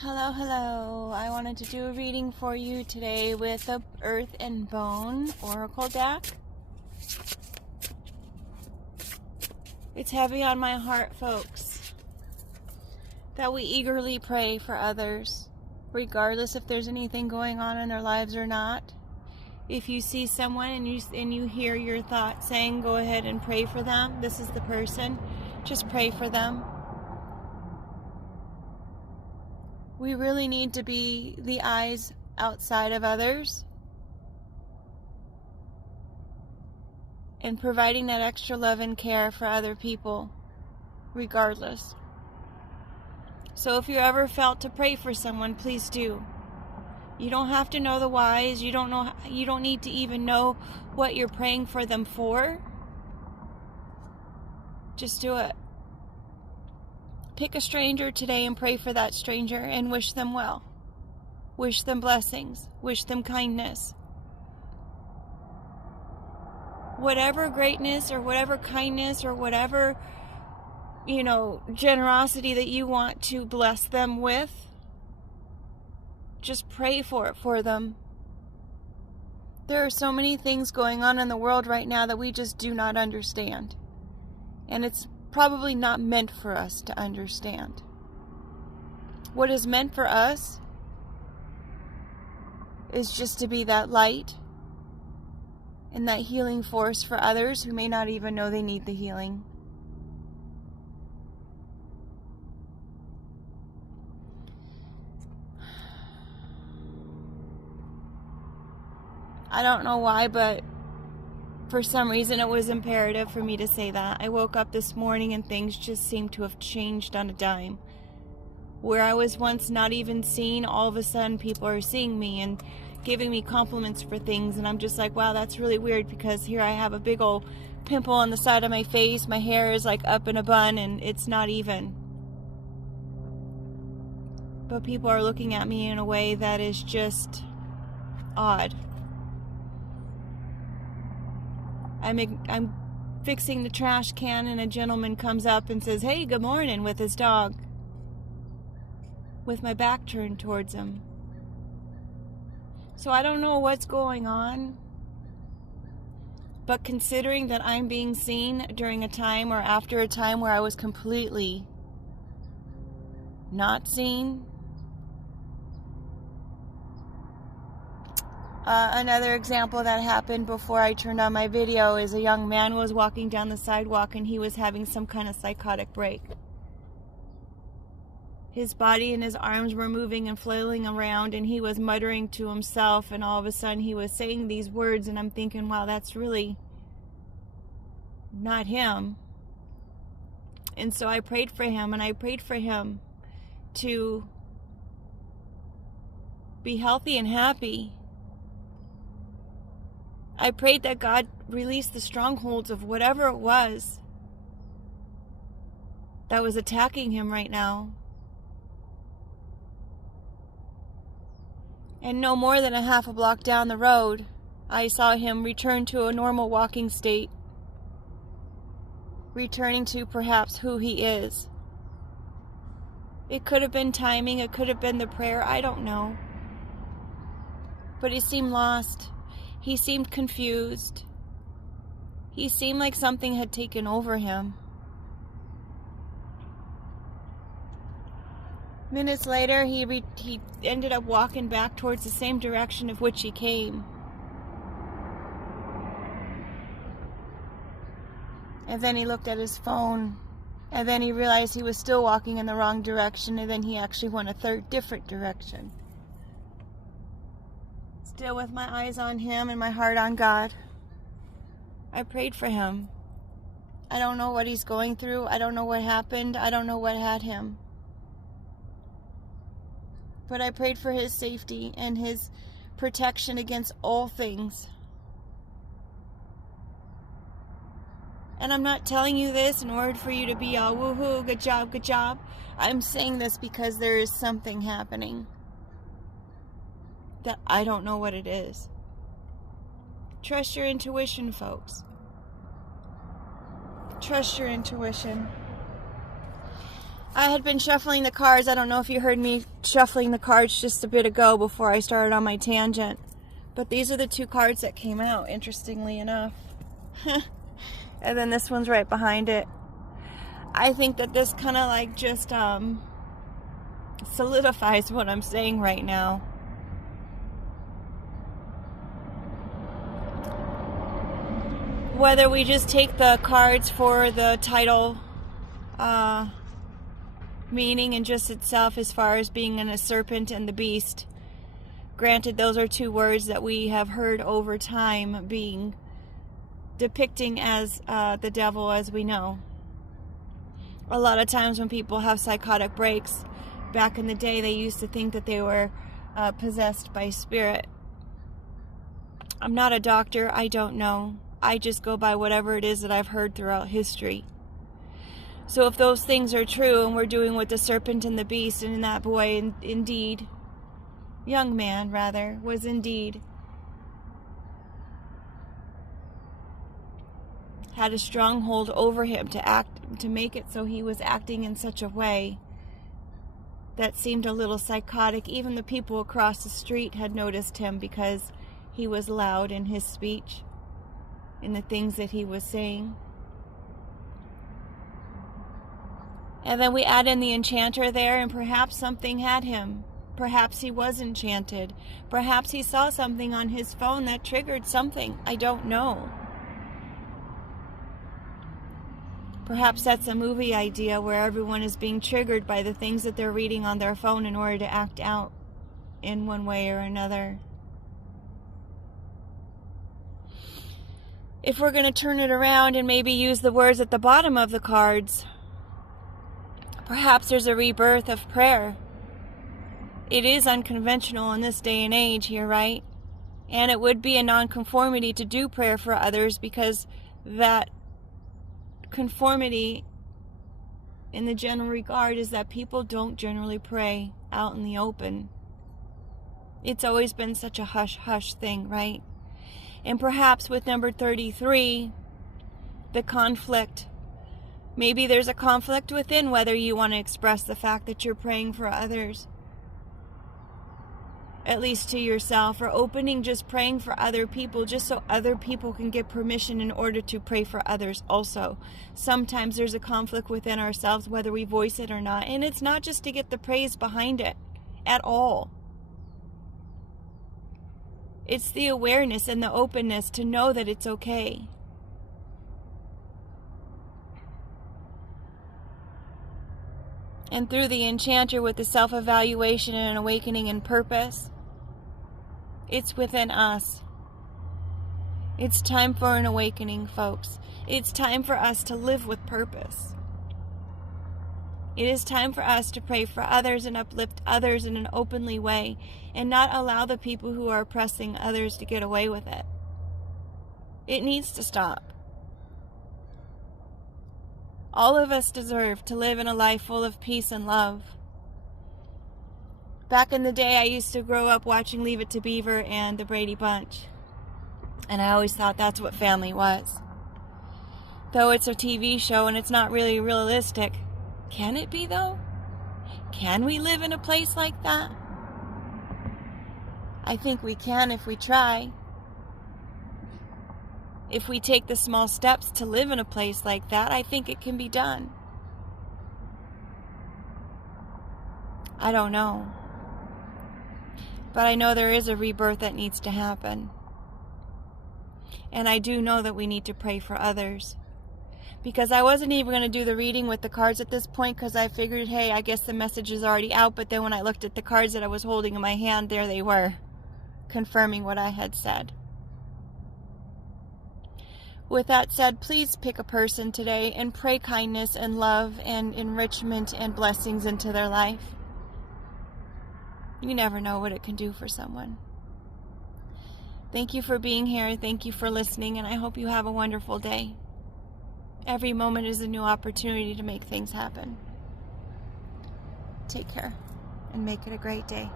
Hello, hello. I wanted to do a reading for you today with the Earth and Bone Oracle deck. It's heavy on my heart, folks, that we eagerly pray for others, regardless if there's anything going on in their lives or not. If you see someone and you hear your thought saying, go ahead and pray for them, this is the person, just pray for them. We really need to be the eyes outside of others and providing that extra love and care for other people, regardless. So if you ever felt to pray for someone, please do. You don't have to know the whys. You don't need to even know what you're praying for them for. Just do it. Pick a stranger today and pray for that stranger and wish them well. Wish them blessings. Wish them kindness. Whatever greatness or whatever kindness or whatever, generosity that you want to bless them with, just pray for it for them. There are so many things going on in the world right now that we just do not understand. And it's probably not meant for us to understand. What is meant for us is just to be that light and that healing force for others who may not even know they need the healing. I don't know why, but for some reason it was imperative for me to say that. I woke up this morning and things just seemed to have changed on a dime. Where I was once not even seen, all of a sudden people are seeing me and giving me compliments for things, and I'm just like, wow, that's really weird, because here I have a big old pimple on the side of my face, my hair is like up in a bun and it's not even. But people are looking at me in a way that is just odd. I'm fixing the trash can and a gentleman comes up and says, hey, good morning, with his dog, with my back turned towards him. So I don't know what's going on, but considering that I'm being seen during a time or after a time where I was completely not seen. Another example that happened before I turned on my video is a young man was walking down the sidewalk and he was having some kind of psychotic break. His body and his arms were moving and flailing around, and he was muttering to himself, and all of a sudden he was saying these words, and I'm thinking, wow, that's really not him. And so I prayed for him, and I prayed for him to be healthy and happy. I prayed that God release the strongholds of whatever it was that was attacking him right now. And no more than a half a block down the road, I saw him return to a normal walking state, returning to perhaps who he is. It could have been timing, it could have been the prayer, I don't know. But he seemed lost. He seemed confused. He seemed like something had taken over him. Minutes later, he ended up walking back towards the same direction of which he came. And then he looked at his phone, and then he realized he was still walking in the wrong direction, and then he actually went a different direction. Still with my eyes on him and my heart on God, I prayed for him. I don't know what he's going through. I don't know what happened. I don't know what had him. But I prayed for his safety and his protection against all things. And I'm not telling you this in order for you to be all woohoo, good job, good job. I'm saying this because there is something happening that I don't know what it is. Trust your intuition, folks. Trust your intuition. I had been shuffling the cards. I don't know if you heard me shuffling the cards just a bit ago before I started on my tangent. But these are the two cards that came out, interestingly enough. And then this one's right behind it. I think that this kind of like just solidifies what I'm saying right now. Whether we just take the cards for the title meaning and just itself as far as being in a serpent and the beast. Granted, those are two words that we have heard over time being depicting as the devil, as we know. A lot of times when people have psychotic breaks, back in the day, they used to think that they were possessed by spirit. I'm not a doctor. I don't know. I just go by whatever it is that I've heard throughout history. So if those things are true and we're doing with the serpent and the beast, and that boy indeed, young man rather, was indeed had a stronghold over him to make it so he was acting in such a way that seemed a little psychotic. Even the people across the street had noticed him because he was loud in his speech, in the things that he was saying. And then we add in the enchanter there, and perhaps something had him. Perhaps he was enchanted. Perhaps he saw something on his phone that triggered something. I don't know. Perhaps that's a movie idea where everyone is being triggered by the things that they're reading on their phone in order to act out in one way or another. If we're going to turn it around and maybe use the words at the bottom of the cards, perhaps there's a rebirth of prayer. It is unconventional in this day and age here, right? And it would be a nonconformity to do prayer for others, because that conformity in the general regard is that people don't generally pray out in the open. It's always been such a hush-hush thing, right? And perhaps with number 33, the conflict. Maybe there's a conflict within whether you want to express the fact that you're praying for others, at least to yourself, or opening just praying for other people just so other people can get permission in order to pray for others also. Sometimes there's a conflict within ourselves whether we voice it or not, and it's not just to get the praise behind it at all. It's the awareness and the openness to know that it's okay. And through the enchanter with the self-evaluation and an awakening and purpose, it's within us. It's time for an awakening, folks. It's time for us to live with purpose. It is time for us to pray for others and uplift others in an openly way, and not allow the people who are oppressing others to get away with it. It needs to stop. All of us deserve to live in a life full of peace and love. Back in the day, I used to grow up watching Leave It to Beaver and the Brady Bunch. And I always thought that's what family was. Though it's a TV show and it's not really realistic. Can it be, though? Can we live in a place like that? I think we can if we try. If we take the small steps to live in a place like that, I think it can be done. I don't know. But I know there is a rebirth that needs to happen. And I do know that we need to pray for others. Because I wasn't even going to do the reading with the cards at this point, because I figured, hey, I guess the message is already out. But then when I looked at the cards that I was holding in my hand, there they were, confirming what I had said. With that said, please pick a person today and pray kindness and love and enrichment and blessings into their life. You never know what it can do for someone. Thank you for being here. Thank you for listening, and I hope you have a wonderful day. Every moment is a new opportunity to make things happen. Take care and make it a great day.